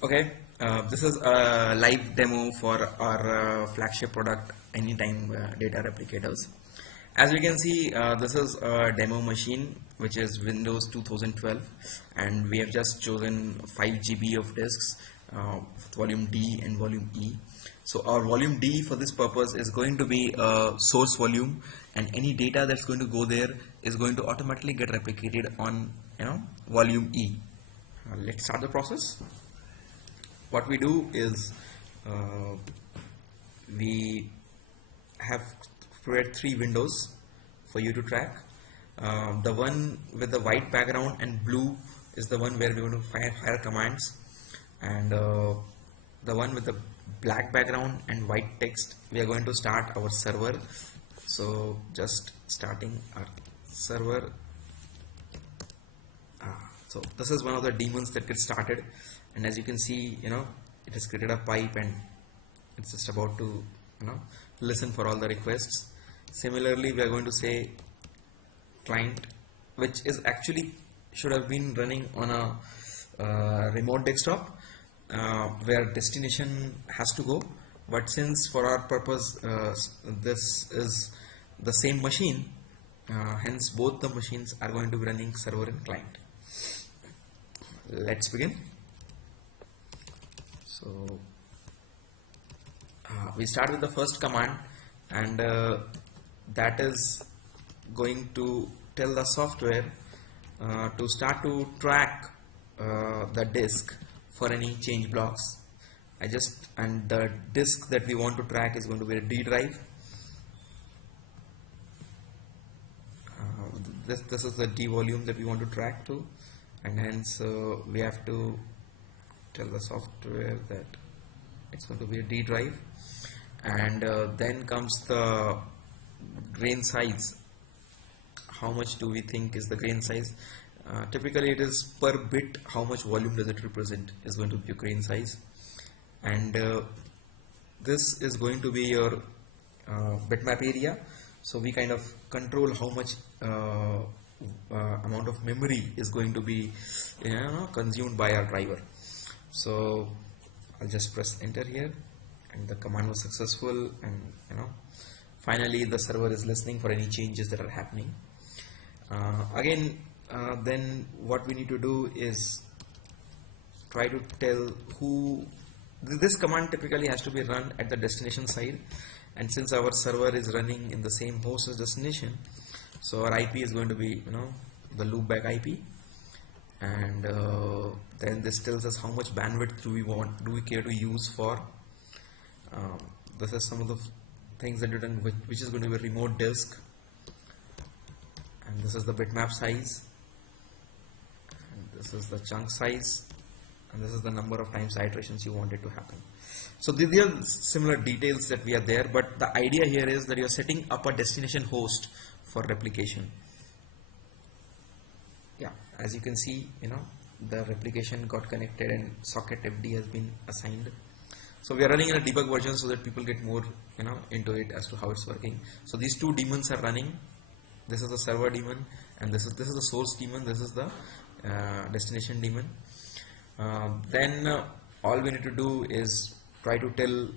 Okay, this is a live demo for our flagship product Anytime Data Replicators. As we can see, this is a demo machine which is Windows 2012, and we have just chosen 5 GB of disks with volume D and volume E. So our volume D for this purpose is going to be a source volume, and any data that's going to go there is going to automatically get replicated on volume E. Let's start the process. What we do is we have created 3 windows for you to track. The one with the white background and blue is the one where we want to fire commands, and the one with the black background and white text, we are going to start our server. So just starting our server. So this is one of the daemons that gets started, and as you can see, it has created a pipe and it's just about to listen for all the requests. Similarly, we are going to say client, which is actually should have been running on a remote desktop where destination has to go, but since for our purpose this is the same machine, hence both the machines are going to be running server and client. Let's begin. So we start with the first command, and that is going to tell the software to start to track the disk for any change blocks. And the disk that we want to track is going to be a D drive. This is the D volume that we want to track to, and hence we have to tell the software that it's going to be a D drive. And then comes the grain size. How much do we think is the grain size? Typically it is per bit, how much volume does it represent is going to be your grain size, and this is going to be your bitmap area. So we kind of control how much amount of memory is going to be consumed by our driver. So I'll just press enter here, and the command was successful, and finally the server is listening for any changes that are happening. Then what we need to do is try to tell who this command typically has to be run at the destination side, and since our server is running in the same host as destination, so our IP is going to be the loopback IP, and then this tells us how much bandwidth do we care to use for. This is some of the things that are done, which is going to be a remote disk, and this is the bitmap size, and this is the chunk size, and this is the number of times iterations you want it to happen. So these are similar details that we are there, but the idea here is that you are setting up a destination host for replication. Yeah, as you can see, the replication got connected and socket FD has been assigned. So we are running in a debug version so that people get more into it as to how it's working. So these 2 daemons are running. This is the server daemon, and this is the source daemon. This is the destination daemon. Then all we need to do is try to tell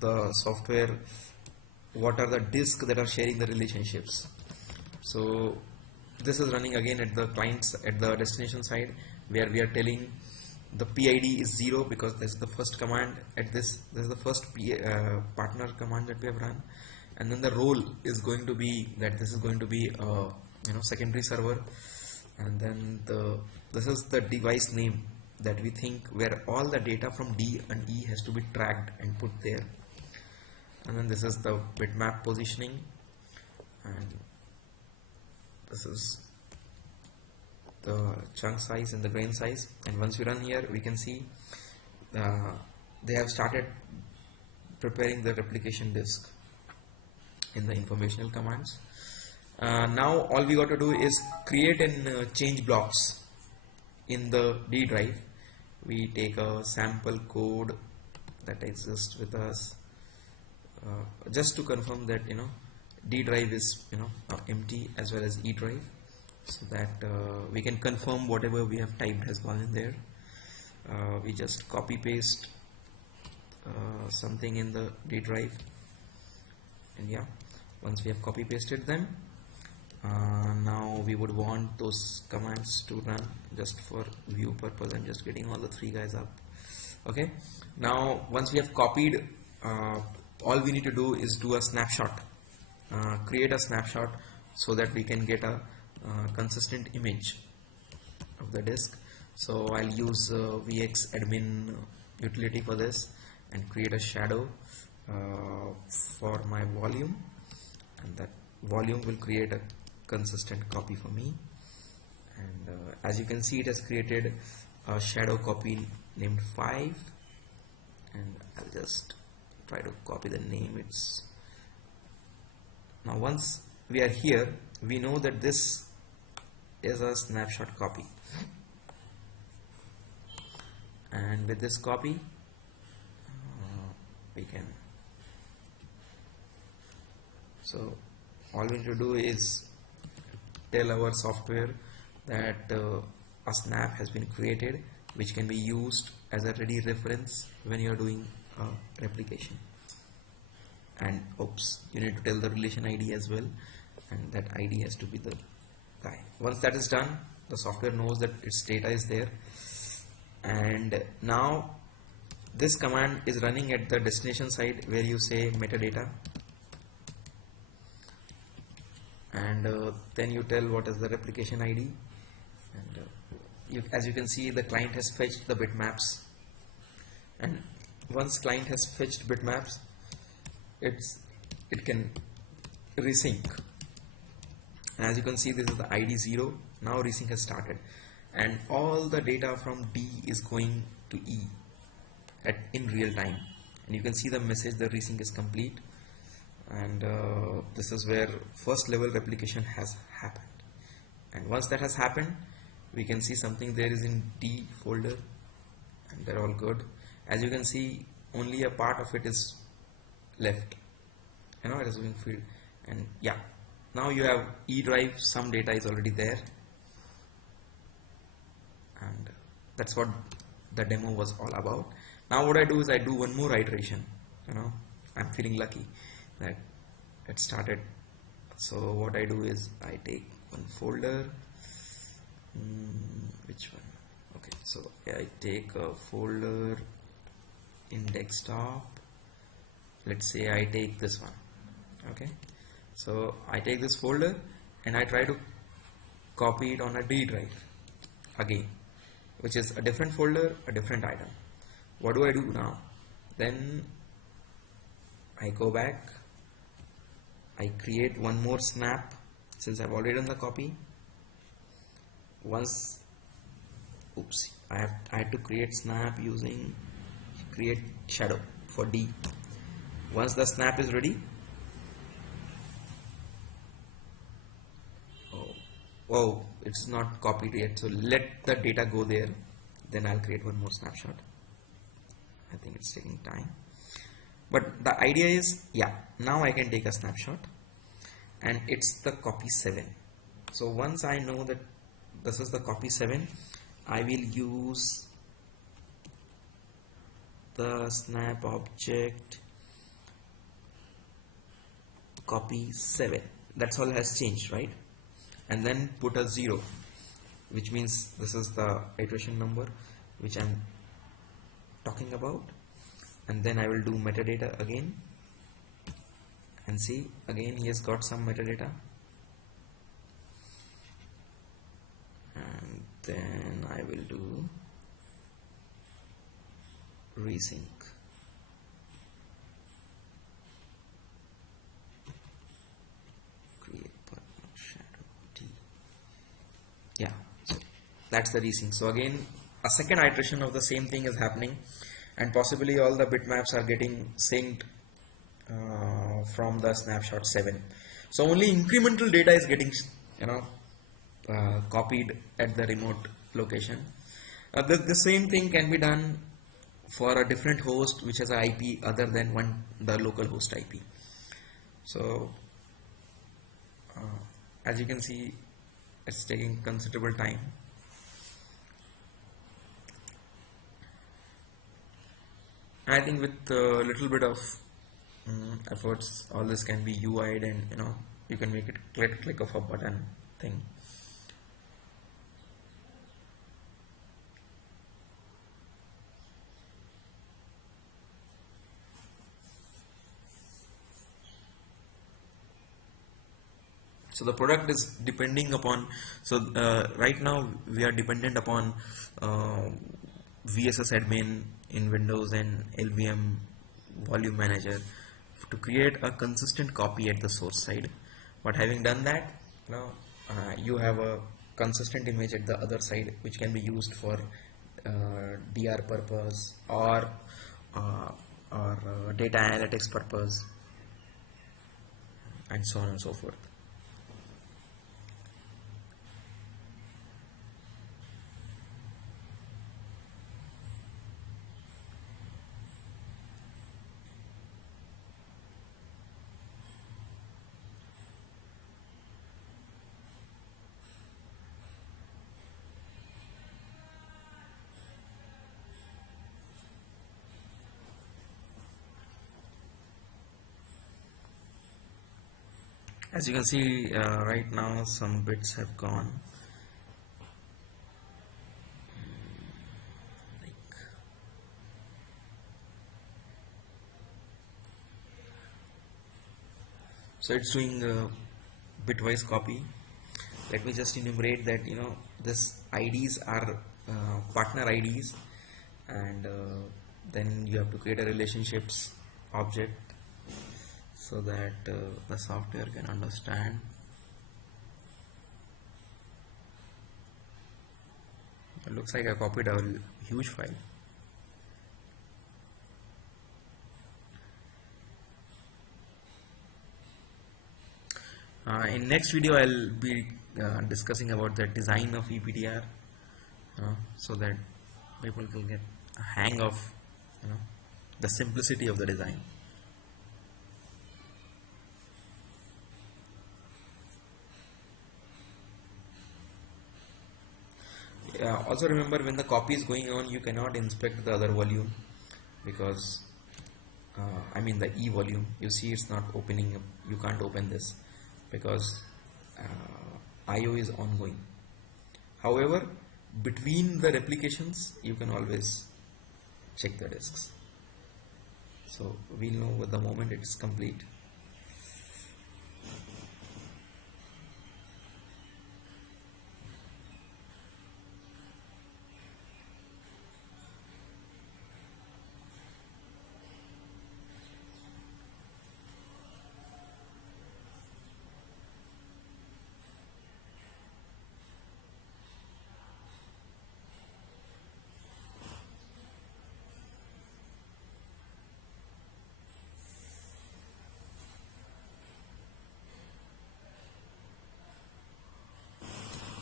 the software what are the disks that are sharing the relationships. So this is running again at the clients at the destination side, where we are telling the PID is 0 because this is the first command at this is the first partner command that we have run, and then the role is going to be that this is going to be a secondary server, and then this is the device name that we think where all the data from D and E has to be tracked and put there, and then this is the bitmap positioning, and this is the chunk size and the grain size. And once we run here, we can see they have started preparing the replication disk in the informational commands. Now all we got to do is create and change blocks in the D drive. We take a sample code that exists with us just to confirm that D drive is empty as well as E drive, so that we can confirm whatever we have typed has gone in there. we just copy paste something in the D drive, and yeah, once we have copy pasted them, now we would want those commands to run. Just for view purpose, I'm just getting all the three guys up. Okay, now once we have copied, all we need to do is do a snapshot, create a snapshot so that we can get a consistent image of the disk. So I'll use VX admin utility for this and create a shadow for my volume, and that volume will create a consistent copy for me. And as you can see, it has created a shadow copy named 5, and I'll just try to copy the name. It's now, once we are here, we know that this is a snapshot copy, and with this copy we can, so all we need to do is tell our software that a snap has been created, which can be used as a ready reference when you are doing a replication. And oops, you need to tell the relation ID as well, and that ID has to be the guy. Once that is done, the software knows that its data is there, and now this command is running at the destination side where you say metadata, and then you tell what is the replication ID, and as you can see, the client has fetched the bitmaps, and once client has fetched bitmaps, it can resync, and as you can see, this is the ID 0. Now resync has started, and all the data from D is going to E in real time, and you can see the message, the resync is complete, and this is where first level replication has happened. And once that has happened, we can see something there is in D folder, and they're all good. As you can see, only a part of it is left, it is being filled, and yeah, now you have E drive, some data is already there, and that's what the demo was all about. Now what I do is I do one more iteration. I'm feeling lucky that it started. So what I do is I take one folder, which one? Okay, so I take a folder in desktop. Let's say I take this one. Okay, so I take this folder and I try to copy it on a D drive again, which is a different folder, a different item. What do I do now? Then I go back, I create one more snap since I've already done the copy. Once, oops, I had to create snap using create shadow for D. Once the snap is ready, oh, it's not copied yet, so let the data go there, then I'll create one more snapshot. I think it's taking time, but the idea is, yeah, now I can take a snapshot, and it's the copy 7. So once I know that this is the copy 7, I will use the snap object copy 7. That's all has changed, right? And then put a 0, which means this is the iteration number which I'm talking about. And then I will do metadata again, and see, again he has got some metadata, and then I will do resync. Create partner shadow D. Yeah, so that's the resync. So again, a second iteration of the same thing is happening, and possibly all the bitmaps are getting synced from the snapshot 7. So only incremental data is getting copied at the remote location. The same thing can be done for a different host which has an IP other than the local host IP. So as you can see, it's taking considerable time. I think with a little bit of efforts, all this can be UI'd, and you can make it click of a button thing. So the product is depending upon, so right now we are dependent upon VSS admin in Windows and LVM volume manager to create a consistent copy at the source side. But having done that, you have a consistent image at the other side, which can be used for DR purpose or data analytics purpose, and so on and so forth. As you can see, right now some bits have gone. So it's doing a bitwise copy. Let me just enumerate that this IDs are partner IDs, and then you have to create a relationships object so that the software can understand. It looks like I copied a huge file. In next video I'll be discussing about the design of EPDR, so that people can get a hang of the simplicity of the design. Also remember, when the copy is going on, you cannot inspect the other volume, because I mean the E volume. You see it's not opening up. You can't open this because IO is ongoing. However, between the replications you can always check the disks. So we'll know at the moment it's complete.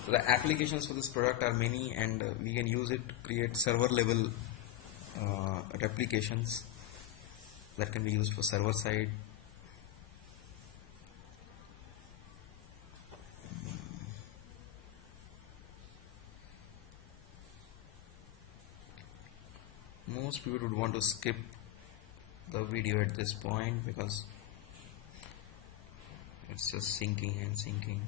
So the applications for this product are many, and we can use it to create server level replications that can be used for server side. Most people would want to skip the video at this point because it's just syncing and syncing.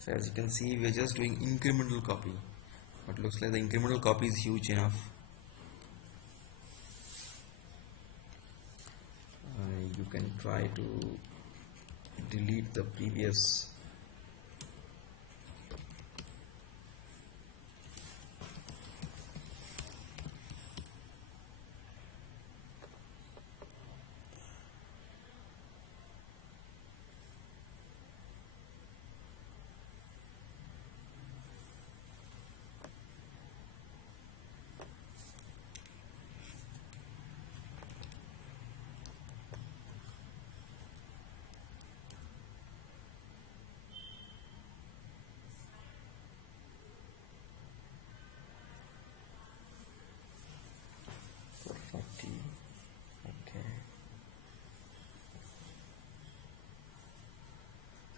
So as you can see, we are just doing incremental copy, but looks like the incremental copy is huge enough. You can try to delete the previous .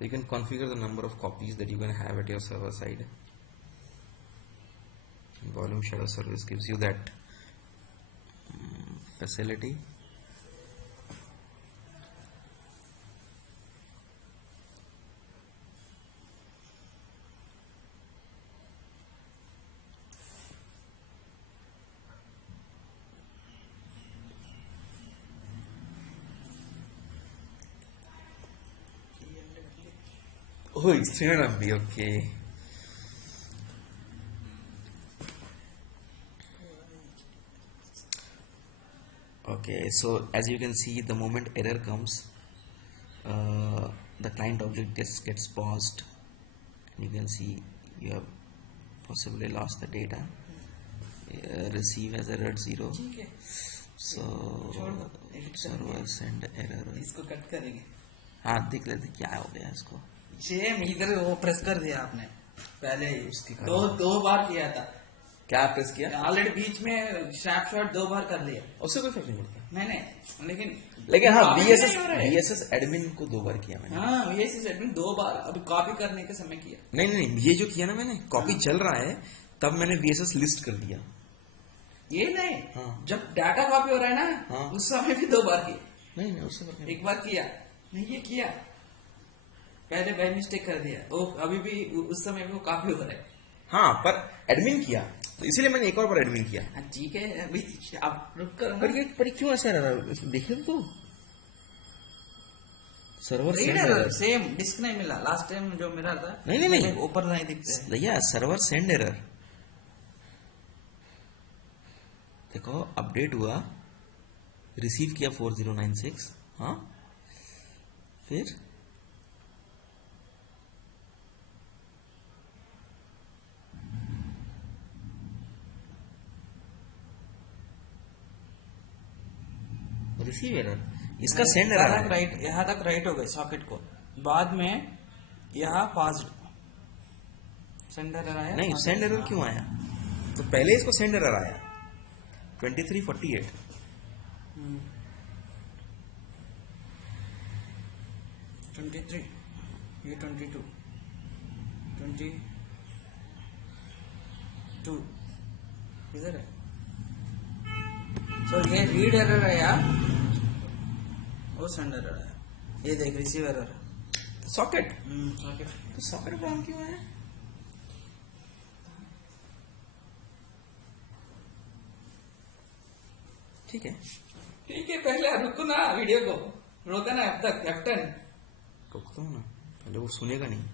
So you can configure the number of copies that you can have at your server side. And volume shadow service gives you that facility. Oh, it's 300 MB, okay. Okay, so as you can see, the moment error comes, the client object gets paused, and you can see you have possibly lost the data. Receive as error 0. So server send error. इसको cut करेंगे. हाँ, देख लेते क्या हो गया इसको. Same इधर वो प्रेस कर दिया आपने पहले ही. उसकी दो बार किया था. क्या प्रेस किया? ऑलरेडी बीच में स्नैपशॉट 2 बार कर लिया. उससे कोई फर्क नहीं पड़ता. नहीं लेकिन हाँ, VSS एडमिन को 2 बार किया मैंने. हाँ, VSS एडमिन 2 बार अभी कॉपी करने के समय किया. नहीं, ये जो किया ना मैंने, कॉपी चल रहा है तब मैंने VSS लिस्ट कर दिया. ये नहीं. हाँ. जब डाटा कॉपी हो रहा है ना, हाँ. उस समय भी 2 बार किया. नहीं उससे फर्क नहीं. एक बार किया नहीं, ये किया पहले बाय मिस्टेक कर दिया. वो अभी भी उस समय भी वो कॉपी हो रहा है. हाँ, पर एडमिन किया तो इसीलिए मैंने एक और बार एडमिन किया. ठीक है, अभी आप रुक कर. पर क्यों ऐसा रहा? देखिए तो सर्वर सेम डिस्क नहीं मिला. लास्ट टाइम जो मिला था नहीं ऊपर नहीं दिखते भैया. Server send error. देखो अपडेट हुआ, रिसीव किया 4096. हाँ, फिर रिसीव एरर. इसका सेंड एरर है. राइट, यहाँ तक राइट हो गए सॉकेट को. बाद में यहाँ पास सेंड एरर आया. नहीं, सेंड एरर क्यों आया? तो पहले इसको सेंड एरर आया 2348. 23, ये 22 इधर है. सो ये रीड एरर आया, वो सेंड एरर आया. ये देख रिसीव एरर. सॉकेट. सॉकेट. तो सॉकेट प्रॉब्लम क्यों है? ठीक है, पहले रुको ना, वीडियो को रोका ना. अब तक कैप्टन रुकता हूँ ना, पहले वो सुनेगा नहीं.